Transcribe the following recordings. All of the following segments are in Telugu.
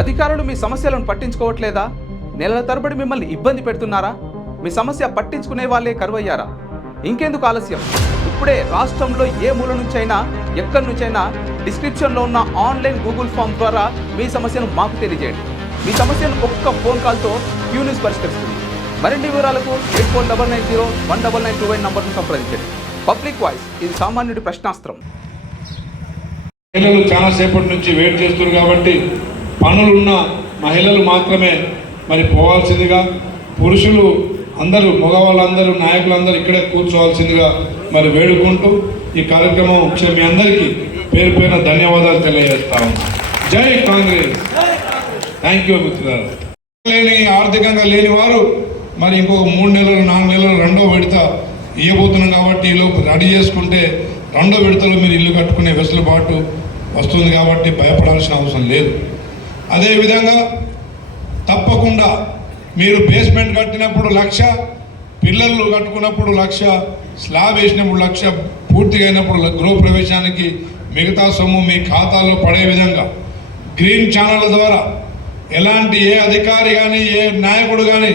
అధికారులు మీ సమస్యలను పట్టించుకోవట్లేదా? నెలల తరబడి మిమ్మల్ని ఇబ్బంది పెడుతున్నారా? మీ సమస్య పట్టించుకునే వాళ్ళే కరువయ్యారా? ఇంకెందుకు ఆలస్యం? ఇప్పుడే రాష్ట్రంలో ఏ మూల నుంచైనా ఎక్కడి నుంచైనా డిస్క్రిప్షన్లో ఉన్న ఆన్లైన్ గూగుల్ ఫామ్ ద్వారా మీ సమస్యను మాకు తెలియజేయండి. మీ సమస్యను ఒక్క ఫోన్ కాల్తో క్యూ న్యూస్ పరిష్కరిస్తుంది. మరిన్ని వివరాలకు 8490199929 నంబర్ను సంప్రదించండి. పబ్లిక్ వాయిస్, ఇది సామాన్యుడి ప్రశ్నాస్త్రం. మహిళలు చాలా సేపటి నుంచి వెయిట్ చేస్తున్నారు కాబట్టి పనులున్న మహిళలు మాత్రమే మరి పోవాల్సిందిగా, పురుషులు అందరూ, మగవాళ్ళందరూ, నాయకులందరూ ఇక్కడే కూర్చోవాల్సిందిగా మరి వేడుకుంటూ ఈ కార్యక్రమం మీ అందరికీ పేరు పేరున ధన్యవాదాలు తెలియజేస్తా ఉన్నా. జై కాంగ్రెస్. థ్యాంక్ యూ మిత్రులారా. ఆర్థికంగా లేని వారు మరి ఇంకొక 3 నెలలు 4 నెలలు రెండో విడత ఇవ్వబోతున్నాం కాబట్టి ఈలోపు రెడీ చేసుకుంటే రెండో విడతలో మీరు ఇల్లు కట్టుకునే వెసులుబాటు వస్తుంది కాబట్టి భయపడాల్సిన అవసరం లేదు. అదేవిధంగా తప్పకుండా మీరు బేస్మెంట్ కట్టినప్పుడు 1,00,000, పిల్లలు కట్టుకున్నప్పుడు 1,00,000, స్లాబ్ వేసినప్పుడు 1,00,000, పూర్తిగా అయినప్పుడు గృహప్రవేశానికి మిగతా సొమ్ము మీ ఖాతాలో పడే విధంగా గ్రీన్ ఛానల్ ద్వారా ఎలాంటి ఏ అధికారి కానీ ఏ నాయకుడు కానీ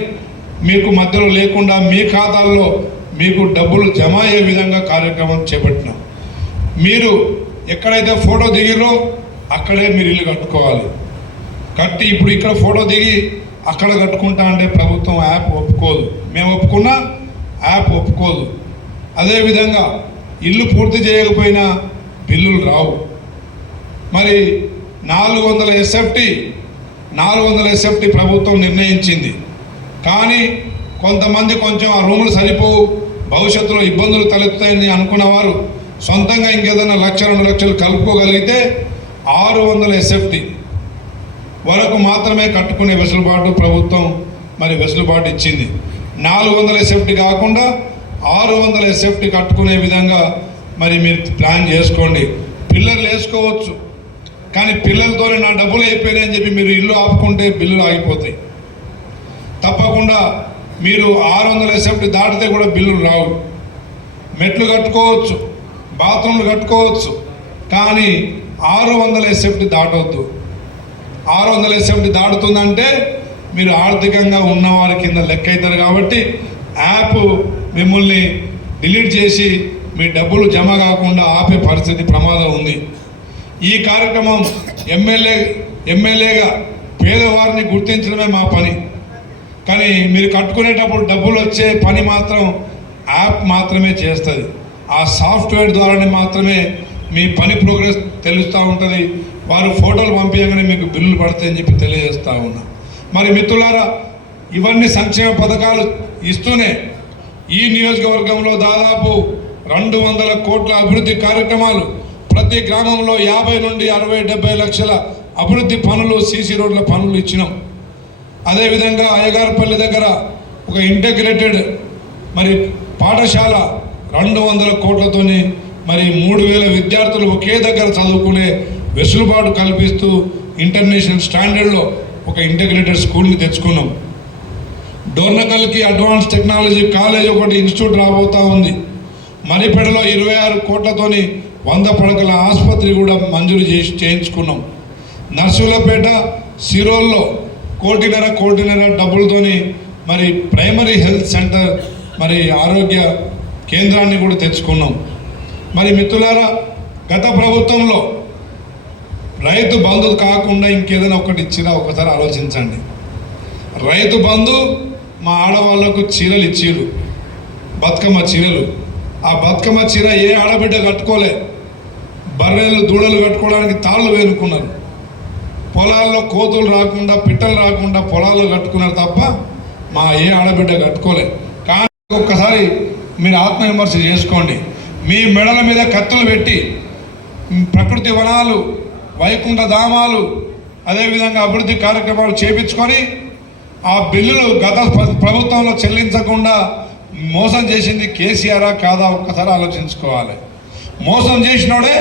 మీకు మధ్యలో లేకుండా మీ ఖాతాల్లో మీకు డబ్బులు జమ అయ్యే విధంగా కార్యక్రమం చేపట్టినాం. మీరు ఎక్కడైతే ఫోటో దిగిరో అక్కడే మీరు ఇల్లు కట్టుకోవాలి. కట్టి ఇప్పుడు ఇక్కడ ఫోటో దిగి అక్కడ కట్టుకుంటా అంటే ప్రభుత్వం యాప్ ఒప్పుకోదు. మేము ఒప్పుకున్నా యాప్ ఒప్పుకోదు. అదేవిధంగా ఇల్లు పూర్తి చేయకపోయినా బిల్లులు రావు. మరి 400 ఎస్ఎఫ్టీ ప్రభుత్వం నిర్ణయించింది. కానీ కొంతమంది కొంచెం ఆ రూములు సరిపోవు, భవిష్యత్తులో ఇబ్బందులు తలెత్తాయని అనుకున్న వారు సొంతంగా ఇంకేదైనా 1,00,000 2 లక్షలు కలుపుకోగలిగితే 600 ఎస్ఎఫ్టీ వరకు మాత్రమే కట్టుకునే వెసులుబాటు ప్రభుత్వం మరి వెసులుబాటు ఇచ్చింది. 400 ఎస్ఎఫ్టీ కాకుండా 600 ఎస్ఎఫ్టీ కట్టుకునే విధంగా మరి మీరు ప్లాన్ చేసుకోండి. పిల్లలు వేసుకోవచ్చు, కానీ పిల్లలతోనే నా డబ్బులు అయిపోయినాయని చెప్పి మీరు ఇల్లు ఆపుకుంటే బిల్లులు ఆగిపోతాయి. తప్పకుండా మీరు 600 ఎస్ఎఫ్టీ దాటితే కూడా బిల్లులు రావు. మెట్లు కట్టుకోవచ్చు, బాత్రూమ్లు కట్టుకోవచ్చు, కానీ 600 ఎస్ఎఫ్టీ దాటవద్దు. 600 ఎస్ఎఫ్టీ దాటుతుందంటే మీరు ఆర్థికంగా ఉన్నవారి కింద లెక్క అవుతారు. కాబట్టి యాప్ మిమ్మల్ని డిలీట్ చేసి మీ డబ్బులు జమ కాకుండా ఆపే పరిస్థితి ప్రమాదం ఉంది. ఈ కార్యక్రమం ఎమ్మెల్యేగా పేదవారిని గుర్తించడమే మా పని. కానీ మీరు కట్టుకునేటప్పుడు డబ్బులు వచ్చే పని మాత్రం యాప్ మాత్రమే చేస్తుంది. ఆ సాఫ్ట్వేర్ ద్వారానే మాత్రమే మీ పని ప్రోగ్రెస్ తెలుస్తూ ఉంటుంది. వారు ఫోటోలు పంపించగానే మీకు బిల్లులు పడతాయని చెప్పి తెలియజేస్తూ ఉన్నా. మరి మిత్రులారా, ఇవన్నీ సంక్షేమ పథకాలు ఇస్తూనే ఈ నియోజకవర్గంలో దాదాపు 200 కోట్ల అభివృద్ధి కార్యక్రమాలు, ప్రతి గ్రామంలో 50 నుండి 60, 70 లక్షల అభివృద్ధి పనులు, సీసీ రోడ్ల పనులు ఇచ్చినాం. అదేవిధంగా అయ్యగారిపల్లి దగ్గర ఒక ఇంటిగ్రేటెడ్ మరి పాఠశాల 200 కోట్లతోని మరి 3,000 విద్యార్థులు ఒకే దగ్గర చదువుకునే వెసులుబాటు కల్పిస్తూ ఇంటర్నేషనల్ స్టాండర్డ్లో ఒక ఇంటిగ్రేటెడ్ స్కూల్ని తెచ్చుకున్నాం. డోర్నకల్కి అడ్వాన్స్ టెక్నాలజీ కాలేజ్ ఒకటి ఇన్స్టిట్యూట్ రాబోతూ ఉంది. మణిపేటలో 26 కోట్లతోని 100 పడకల ఆసుపత్రి కూడా మంజూరు చేయించుకున్నాం. నర్సులపేట, సిరోల్లో 1.5 కోటి డబ్బులతోని మరి ప్రైమరీ హెల్త్ సెంటర్ మరి ఆరోగ్య కేంద్రాన్ని కూడా తెచ్చుకున్నాం. మరి మిత్రులారా, గత ప్రభుత్వంలో రైతు బంధు కాకుండా ఇంకేదైనా ఒకటి ఇచ్చినా ఒకసారి ఆలోచించండి. రైతు బంధు మా ఆడవాళ్లకు చీరలు ఇచ్చిరు, బతుకమ్మ చీరలు. ఆ బతుకమ్మ చీర ఏ ఆడబిడ్డ కట్టుకోలే. బర్రెలు దూడలు కట్టుకోవడానికి తాళ్ళు వేనుకున్నారు. పొలాల్లో కోతులు రాకుండా, పిట్టలు రాకుండా పొలాలు కట్టుకున్నారు తప్ప మా ఏ ఆడబిడ్డ కట్టుకోలే. కానీ ఒక్కసారి మీరు ఆత్మవిమర్శ చేసుకోండి. మీ మెడల మీద కత్తులు పెట్టి ప్రకృతి వనాలు, వైకుంఠ ధామాలు, అదేవిధంగా అభివృద్ధి కార్యక్రమాలు చేపించుకొని ఆ బిల్లులు గత ప్రభుత్వంలో చెల్లించకుండా మోసం చేసింది కేసీఆరా కాదా ఒక్కసారి ఆలోచించుకోవాలి. మోసం చేసినోడే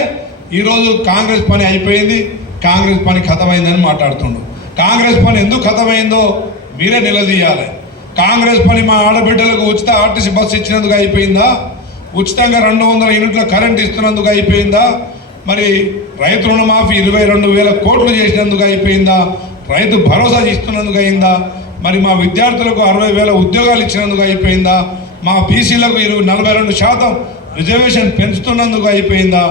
ఈరోజు కాంగ్రెస్ పని అయిపోయింది, కాంగ్రెస్ పని ఖతమైందని మాట్లాడుతుండు. కాంగ్రెస్ పని ఎందుకు ఖతమైందో మీరే నిలదీయాలి. కాంగ్రెస్ పని మా ఆడబిడ్డలకు ఉచిత ఆర్టీసీ బస్సు ఇచ్చినందుకు అయిపోయిందా? ఉచితంగా 200 యూనిట్ల కరెంట్ ఇస్తున్నందుకు అయిపోయిందా? మరి రైతు రుణమాఫీ 22,000 కోట్లు చేసినందుకు అయిపోయిందా? రైతు భరోసా ఇస్తున్నందుకు అయిందా, మరి మా విద్యార్థులకు 60,000 ఉద్యోగాలు ఇచ్చినందుకు అయిపోయిందా, మా బీసీలకు 42% రిజర్వేషన్ పెంచుతున్నందుకు అయిపోయిందా,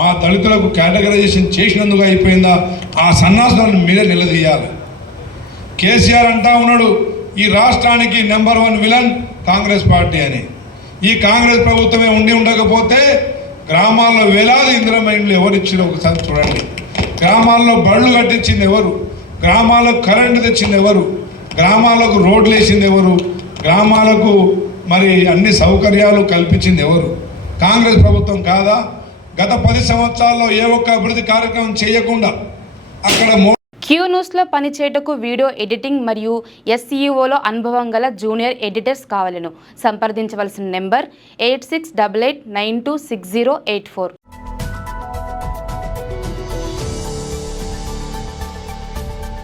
మా దళితులకు కేటగరైజేషన్ చేసినందుకు అయిపోయిందా? ఆ సన్నాసాలను మీరే నిలదీయాలి. కేసీఆర్ అంటా ఉన్నాడు ఈ రాష్ట్రానికి నెంబర్ 1 విలన్ కాంగ్రెస్ పార్టీ అని. ఈ కాంగ్రెస్ ప్రభుత్వమే ఉండకపోతే గ్రామాల్లో వేలాది ఇందిరమ్మ ఇండ్లు ఎవరు ఇచ్చారో ఒకసారి చూడండి. గ్రామాల్లో బళ్ళు కట్టించింది ఎవరు? గ్రామాలకు కరెంటు తెచ్చింది ఎవరు? గ్రామాలకు రోడ్లు వేసింది ఎవరు? గ్రామాలకు మరి అన్ని సౌకర్యాలు కల్పించింది ఎవరు? కాంగ్రెస్ ప్రభుత్వం కాదా? గత 10 సంవత్సరాల్లో ఏ ఒక్క అభివృద్ధి కార్యక్రమం చేయకుండా అక్కడ క్యూ న్యూస్లో పనిచేయటకు వీడియో ఎడిటింగ్ మరియు SEOలో అనుభవం గల జూనియర్ ఎడిటర్స్ కావాలను సంప్రదించవలసిన నెంబర్ 8688926084.